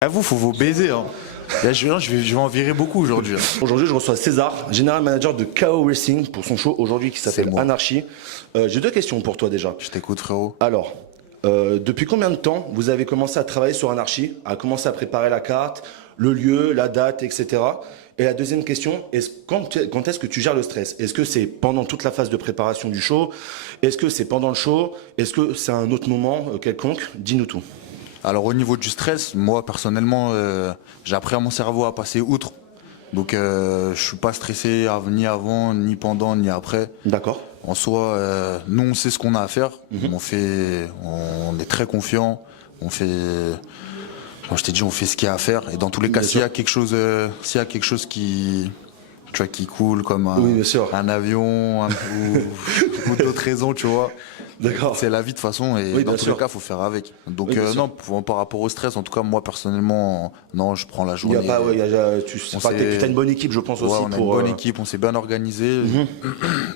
À vous, faut vous baiser. Hein. Là, je vais en virer beaucoup aujourd'hui. Hein. Aujourd'hui, je reçois César, général manager de KO Racing pour son show aujourd'hui qui s'appelle moi. Anarchy. J'ai deux questions pour toi déjà. Je t'écoute, frérot. Alors, depuis combien de temps vous avez commencé à travailler sur Anarchy, à commencer à préparer la carte, le lieu, la date, etc. Et la deuxième question, quand est-ce que tu gères le stress? Est-ce que c'est pendant toute la phase de préparation du show? Est-ce que c'est pendant le show? Est-ce que c'est un autre moment quelconque? Dis-nous tout. Alors, au niveau du stress, moi, personnellement, j'ai appris à mon cerveau à passer outre. Donc, je suis pas stressé ni avant, ni pendant, ni après. D'accord. En soi, nous, on sait ce qu'on a à faire. On est très confiant. Moi, je t'ai dit, on fait ce qu'il y a à faire. Et dans tous les cas, s'il y a quelque chose qui, tu vois, qui coule comme un avion ou d'autres raisons, tu vois. D'accord. C'est la vie de toute façon et dans tous les cas, faut faire avec. Donc non, par rapport au stress, en tout cas, moi personnellement, non, je prends la journée. Il y a pas, tu as une bonne équipe, je pense aussi. On a une bonne équipe, on s'est bien organisé.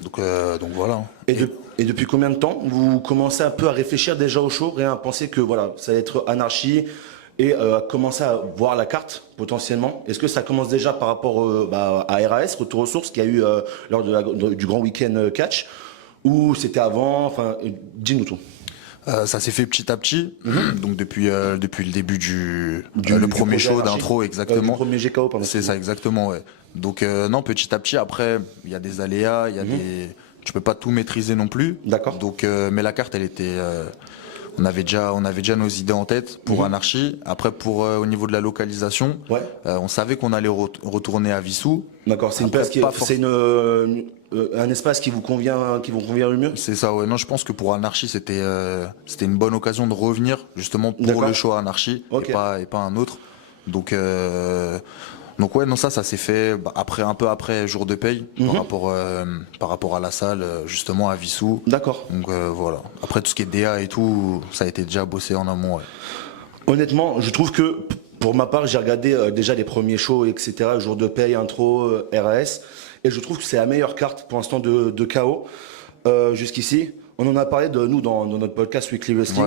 Donc voilà. Et depuis combien de temps vous commencez un peu à réfléchir déjà au show, rien à penser que voilà, ça va être Anarchy et commencer à voir la carte potentiellement. Est-ce que ça commence déjà par rapport à RAS, Retour aux sources, qu'il y a eu lors du grand week-end catch, ou c'était avant? Enfin, dis-nous tout. Ça s'est fait petit à petit, donc depuis le début le premier show d'intro, exactement. Le premier GKO, pardon. C'est ça, exactement, ouais. Donc non, petit à petit, après, il y a des aléas, tu peux pas tout maîtriser non plus. D'accord. Donc, mais la carte, elle était, on avait déjà nos idées en tête pour Anarchy. Après, au niveau de la localisation, on savait qu'on allait retourner à Vissou. D'accord, c'est un espace qui vous convient le mieux. C'est ça, ouais. Non, je pense que pour Anarchy, c'était une bonne occasion de revenir justement pour le show Anarchy et pas un autre. Donc ouais, non, ça s'est fait un peu après jour de paye par rapport à la salle justement à Vissou. D'accord. Donc voilà. Après tout ce qui est DA et tout, ça a été déjà bossé en amont. Ouais. Honnêtement, je trouve que pour ma part, j'ai regardé déjà les premiers shows, etc. Jour de paye, intro, RAS, et je trouve que c'est la meilleure carte pour l'instant de KO jusqu'ici. On en a parlé de nous dans notre podcast Weekly Wrestling.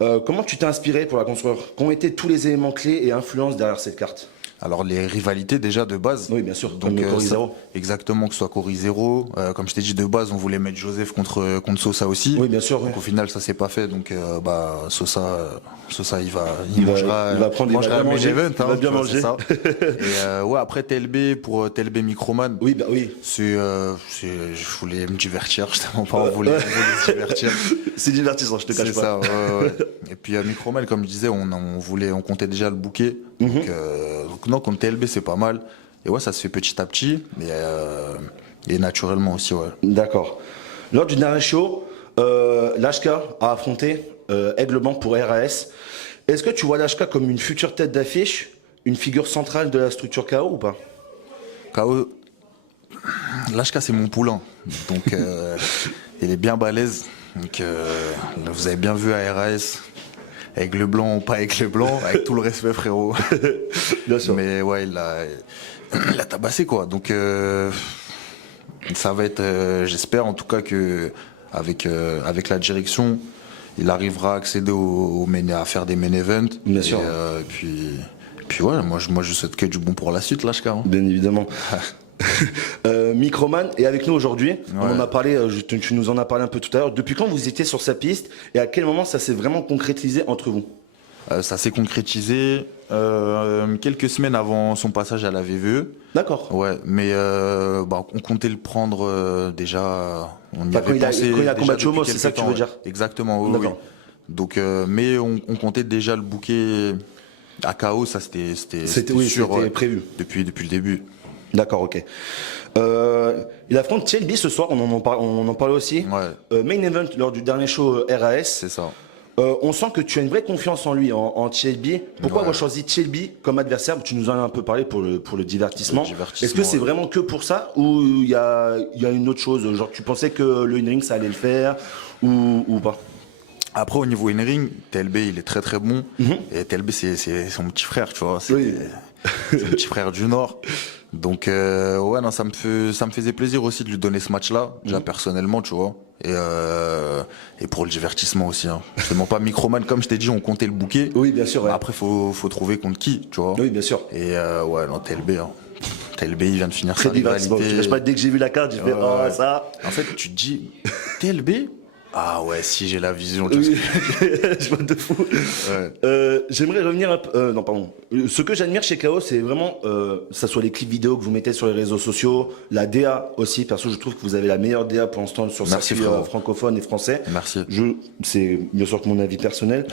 Ouais. Comment tu t'es inspiré pour la construire? Quels ont été tous les éléments clés et influences derrière cette carte? Alors les rivalités déjà de base. Oui, bien sûr. Donc Cory Zero. Exactement, que ce soit Cory Zero. Comme je t'ai dit de base, on voulait mettre Joseph contre Sosa aussi. Oui, bien sûr. Donc au final, ça s'est pas fait. Donc Sosa, il mangera un main event. Il va bien manger. Ça. Et ouais, après TLB pour TLB Microman. Oui, bah oui. Je voulais me divertir. Justement, pas on voulait se divertir. C'est divertissant, je te cache pas. C'est ça. Ouais. Et puis Microman, comme je disais, on comptait déjà le bouquet. Donc non, comme TLB, c'est pas mal. Et ouais, ça se fait petit à petit, et naturellement aussi, ouais. D'accord. Lors du dernier show, Lashka a affronté Aigle Blanc pour RAS. Est-ce que tu vois Lashka comme une future tête d'affiche, une figure centrale de la structure KO ou pas? KO, Lashka, c'est mon poulain. Donc, il est bien balèze. Donc, vous avez bien vu à RAS. Aigle blanc ou pas aigle blanc, avec tout le respect, frérot. Bien sûr. Mais ouais, il a tabassé, quoi. Donc, ça va être, j'espère en tout cas que avec la direction, il arrivera à accéder à faire des main events. Bien sûr. Et puis ouais, moi je souhaite que du bon pour la suite, Lashka. Hein. Bien évidemment. Microman est avec nous aujourd'hui. Ouais. On en a parlé, tu nous en as parlé un peu tout à l'heure. Depuis quand vous étiez sur sa piste et à quel moment ça s'est vraiment concrétisé entre vous? Ça s'est concrétisé quelques semaines avant son passage à la VVE. D'accord. Ouais, mais on comptait le prendre déjà. On y avait pensé. Quand il a combattu Homos, c'est ça que tu veux dire? Exactement, oui. Donc, mais on comptait déjà le bouquet à KO, ça c'était prévu. Depuis le début. D'accord, ok. Il affronte TLB ce soir, on en parlait aussi. Ouais. Main event lors du dernier show RAS. C'est ça. On sent que tu as une vraie confiance en lui, en TLB. Pourquoi avoir choisi TLB comme adversaire? Tu nous en as un peu parlé pour le divertissement. Est-ce que c'est vraiment que pour ça ou il y a une autre chose? Genre tu pensais que le in-ring ça allait le faire ou pas? Après au niveau in-ring, TLB il est très très bon. Et TLB c'est son petit frère, tu vois. C'est le petit frère du Nord. Donc ouais, non, ça me faisait plaisir aussi de lui donner ce match-là, déjà personnellement, tu vois. Et pour le divertissement aussi. Hein. Justement pas microman, comme je t'ai dit, on comptait le bouquet. Oui, bien sûr. Ouais. Après, faut trouver contre qui, tu vois. Oui, bien sûr. Et ouais, non, TLB. Hein. TLB, il vient de finir Très sa divertissement. rivalité. Je sais pas, dès que j'ai vu la carte, j'ai fait oh ça. En fait, tu te dis, TLB. Ah ouais, si j'ai la vision. Tu vois Oui. ce que... Je vois de fou. Ouais. J'aimerais revenir un peu. Non, pardon. Ce que j'admire chez KO, c'est vraiment, ça soit les clips vidéo que vous mettez sur les réseaux sociaux, la DA aussi. Perso, je trouve que vous avez la meilleure DA pour l'instant sur Merci, circuit frérot. francophone et français. Merci. C'est bien sûr que mon avis personnel.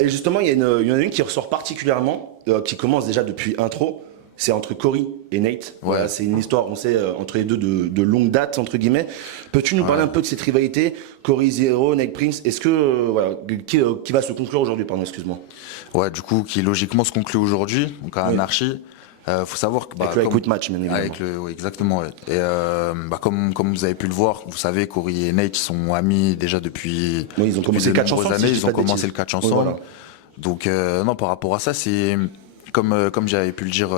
Et justement, il y en a une qui ressort particulièrement, qui commence déjà depuis intro. C'est entre Cory et Nate. Ouais. Voilà, c'est une histoire, on sait, entre les deux de longue date, entre guillemets. Peux-tu nous parler un peu de cette rivalité, Cory Zero, Nate Prince? Est-ce que, voilà, qui va se conclure aujourd'hui, pardon, excuse-moi. Ouais, du coup, qui logiquement se conclut aujourd'hui, donc à Anarchy. Faut savoir que Avec le Quit Match, bien évidemment. avec le, oui, exactement. Ouais. Et comme vous avez pu le voir, vous savez, Cory et Nate sont amis déjà depuis. Oui, ils ont commencé depuis de le catch nombreuses ensemble, si années. je dis Ils pas ont de commencé bêtises. le catch Oui, ensemble. voilà. Donc non, par rapport à ça, c'est comme j'avais pu le dire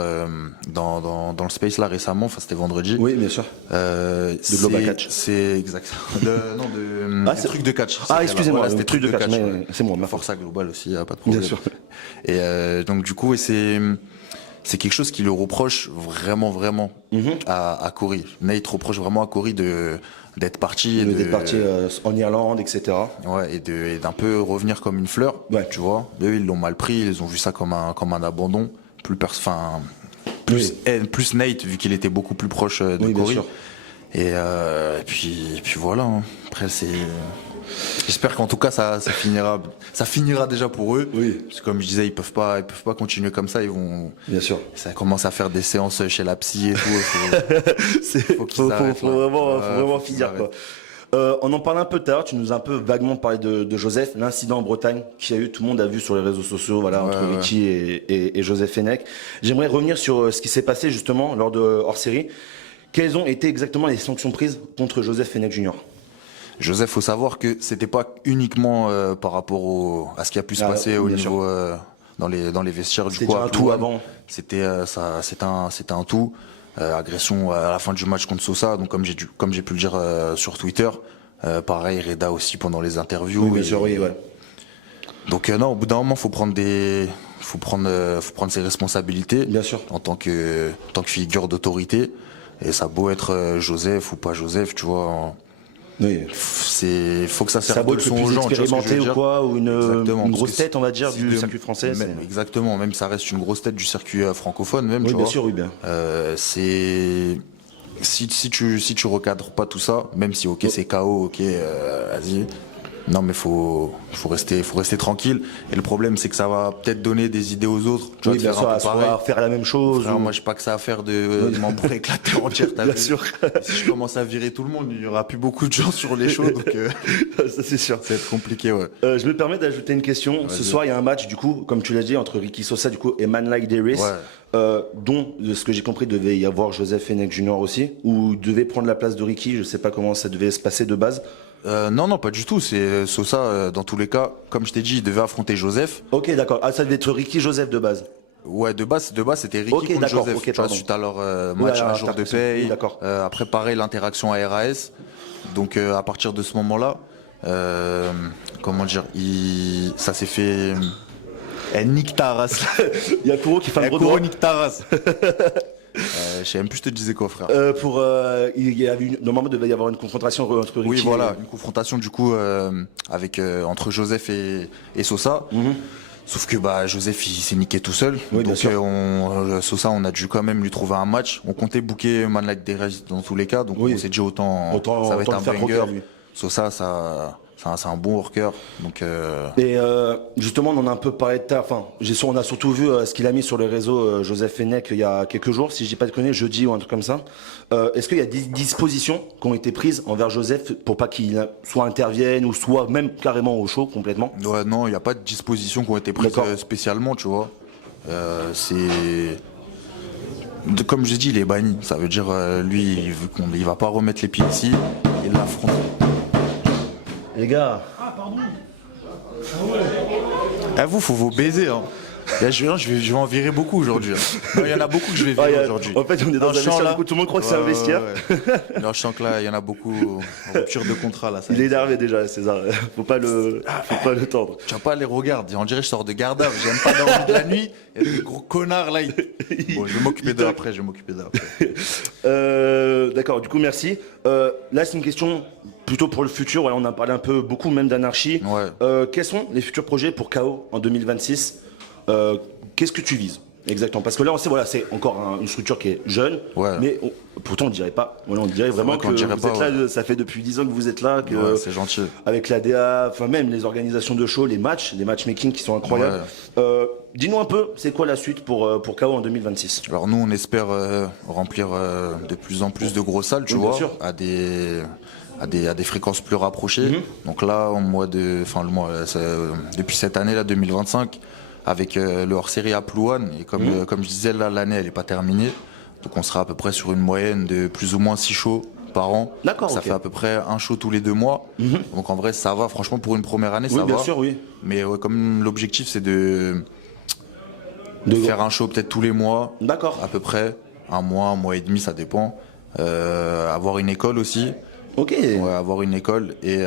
dans le space là récemment. Enfin, c'était vendredi. Oui, bien sûr. De Global Catch. C'est exact. Des trucs de catch. Ah, excusez-moi, Voilà, c'était truc de catch. ouais. Mais c'est moi, ma force. Força Global aussi, y a pas de problème. Bien sûr. Et donc du coup, c'est quelque chose qui le reproche vraiment à Cory. Nate reproche vraiment à Cory d'être parti, D'être parti en Irlande, etc. ouais, et d'un peu revenir comme une fleur, Ouais. tu vois. Eux, ils l'ont mal pris, ils ont vu ça comme un abandon. Plus Nate, vu qu'il était beaucoup plus proche de Oui, bien Cory. sûr. Et puis voilà. Hein. Après, j'espère qu'en tout cas ça finira déjà pour eux. Oui. Parce que comme je disais, ils peuvent pas continuer comme ça. Bien sûr. Ça commence à faire des séances chez la psy et tout. Faut vraiment finir, arrêtent. quoi. On en parlait un peu tout à l'heure, tu nous as un peu vaguement parlé de Joseph, l'incident en Bretagne qui a eu, tout le monde a vu sur les réseaux sociaux, voilà, entre ouais. Ricky et Joseph Fenech. J'aimerais revenir sur ce qui s'est passé justement lors de hors-série. Quelles ont été exactement les sanctions prises contre Joseph Fenech Jr.? Joseph, faut savoir que c'était pas uniquement par rapport à ce qui a pu se passer au bien niveau dans les vestiaires du C'était coup. déjà un tout avant. C'était c'était un tout. Agression à la fin du match contre Sosa. Donc comme j'ai pu le dire sur Twitter. Pareil, Reda aussi pendant les interviews. Oui, bien sûr, oui, ouais. Donc non, au bout d'un moment, faut prendre ses responsabilités. Bien sûr. En tant que figure d'autorité. Et ça a beau être Joseph ou pas Joseph, tu vois. Oui. Faut que ça Ça serve vaut de être le leçon aux plus gens. Tu vois ce que je expérimenté veux ou dire. quoi, ou Exactement, une parce grosse que tête, on va dire, si du de- circuit français. même, exactement, même ça reste une grosse tête du circuit francophone, même. Oui, tu bien vois. sûr, oui, bien. Si tu recadres pas tout ça, même si ok c'est KO, ok, vas-y. Non mais faut rester tranquille. Et le problème c'est que ça va peut-être donner des idées aux autres. Tu Oui, vois, de bien faire sûr, un à peu pareil. soit faire la même chose. Frère, ou- moi j'ai pas que ça à faire de m'embrouiller avec la terre entière. T'as Bien vu. sûr. Si je commence à virer tout le monde, il y aura plus beaucoup de gens sur les shows, donc Ça, c'est sûr. ça va être compliqué, ouais. Je me permets d'ajouter une question. Ce soir, il y a un match, du coup, comme tu l'as dit, entre Ricky Sosa du coup, et Man Like Darius, dont, de ce que j'ai compris, devait y avoir Joseph Fenech Jr. aussi, ou devait prendre la place de Ricky. Je sais pas comment ça devait se passer de base. Non, pas du tout. C'est Sosa, dans tous les cas, comme je t'ai dit, il devait affronter Joseph. Ok, d'accord. Ah, ça devait être Ricky Joseph de base. Ouais, de base, c'était Ricky Ok, contre d'accord, Joseph. ok, Tu vois, pardon. suite à leur match Ouais, un jour de intervention. paye. Oui, d'accord. Après, pareil, l'interaction à RAS. Donc, à partir de ce moment-là, comment dire, ça s'est fait. Nick Taras. Il y a Kuro qui fait un gros doigt. Nick Taras. Je sais même plus, je te disais quoi, frère. Il y avait normalement, devait y avoir une confrontation entre Ricky Oui, voilà, une confrontation du coup entre Joseph et Sosa. Sauf que Joseph il s'est niqué tout seul. Oui, bien Donc sûr. Sosa, on a dû quand même lui trouver un match. On comptait booker Man Like Darius dans tous les cas, donc Oui. on s'est dit autant ça va être le un faire banger. croquer à lui. Sosa, c'est un bon worker. Donc Et justement, on en a un peu parlé de ta. Enfin, on a surtout vu ce qu'il a mis sur les réseaux Joseph Fenech il y a quelques jours, si je dis pas de conneries, jeudi ou un truc comme ça. Est-ce qu'il y a des dispositions qui ont été prises envers Joseph pour pas qu'il soit intervienne ou soit même carrément au show complètement? ouais, non, il n'y a pas de dispositions qui ont été prises D'accord. spécialement, tu vois. Comme j'ai dit, il est banni. Ça veut dire lui, il va pas remettre les pieds ici. Il l'affronte. Les gars, Eh, vous, faut vous baiser, hein. Là, je vais en virer beaucoup aujourd'hui. Non, il y en a beaucoup que je vais virer aujourd'hui. En fait, on est dans un vestiaire, du coup, tout le monde croit que c'est un vestiaire. Non, je sens que là, il y en a beaucoup. Rupture de contrat, là. Il est énervé déjà, César. Faut pas le tordre. Tu vas pas les regarder. On dirait que je sors de garde à vue. J'aime pas dormir de la nuit. Il y a des gros connards là. Bon, je vais m'occuper d'eux après. D'accord, du coup, merci. Là, c'est une question plutôt pour le futur. Voilà, on a parlé un peu, beaucoup même d'anarchie. Ouais. Quels sont les futurs projets pour KO en 2026 ? Qu'est-ce que tu vises exactement? Parce que là, on sait, voilà, c'est encore une structure qui est jeune, Ouais. mais pourtant, on dirait pas. Voilà, on dirait vraiment que vous êtes là, ça fait depuis 10 ans que vous êtes là. Ouais, c'est gentil. Avec l'ADA, enfin même les organisations de shows, les matchmaking qui sont incroyables. Ouais. Dis-nous un peu, c'est quoi la suite pour KO en 2026? Alors nous, on espère remplir de plus en plus de grosses salles, tu vois, sûr. à des fréquences plus rapprochées. Donc là, depuis cette année là, 2025, avec le hors-série à Plouane, et comme je disais, là, l'année elle est pas terminée, donc on sera à peu près sur une moyenne de plus ou moins 6 shows par an. D'accord. Ça fait à peu près un show tous les 2 mois. Donc en vrai, ça va. Franchement, pour une première année, ça va. Oui, bien sûr, oui. Mais comme l'objectif, c'est de faire un show peut-être tous les mois. D'accord. À peu près. Un mois et demi, ça dépend. Avoir une école aussi. Ok. Ouais, avoir une école et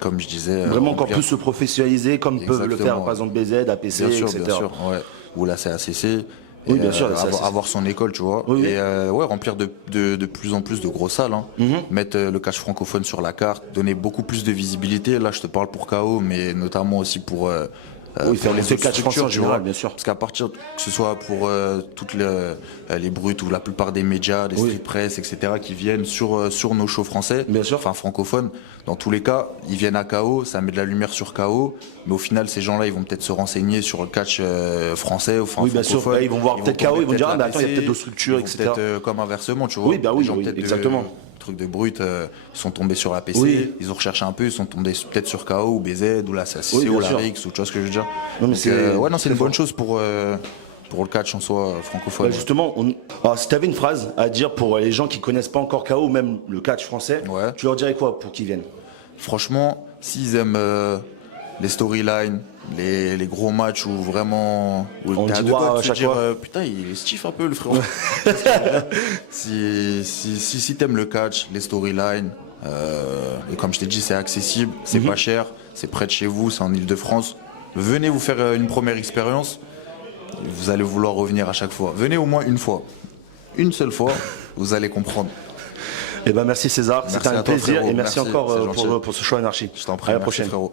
comme je disais. Vraiment encore plus se professionnaliser comme peuvent le faire par exemple BZ, APC, bien sûr, etc. Bien sûr, ouais. Ou la CACC. Oui, bien sûr. Avoir son école, tu vois. Oui, et remplir de plus en plus de grosses salles. Hein. Mettre le catch francophone sur la carte, donner beaucoup plus de visibilité. Là, je te parle pour KO, mais notamment aussi pour faire les autres catch français en général, bien sûr. Parce qu'à partir, que ce soit pour toutes les brutes ou la plupart des médias, des street press, etc., qui viennent sur nos shows français, bien sûr. Enfin francophones, dans tous les cas, ils viennent à KO, ça met de la lumière sur KO, mais au final, ces gens-là, ils vont peut-être se renseigner sur le catch français, enfin oui, bien sûr. Là, ils vont voir peut-être KO, ils vont dire, ah, mais attends, il y a peut-être d'autres structures, etc. Peut-être comme inversement, tu vois. Oui, bah oui, exactement. Trucs de brut, ils sont tombés sur la PC, ils ont recherché un peu, ils sont tombés peut-être sur KO ou BZ ou la CACC ou la RX, ou tu vois ce que je veux dire. Non, mais c'est une bonne chose pour le catch en soi francophone. Bah justement, alors, si tu avais une phrase à dire pour les gens qui connaissent pas encore KO ou même le catch français, tu leur dirais quoi pour qu'ils viennent? Franchement, s'ils aiment les storylines, les gros matchs où vraiment on dit à chaque fois putain, il est stiff un peu le frérot. si t'aimes le catch, les storylines, et comme je t'ai dit, c'est accessible, c'est pas cher, c'est près de chez vous, c'est en Ile-de-France. Venez vous faire une première expérience, vous allez vouloir revenir à chaque fois. Venez au moins une fois, une seule fois, vous allez comprendre. Eh ben merci César, c'était un plaisir, frérot. Et merci encore pour ce choix anarchie. Je t'en prie, à la prochaine. Frérot.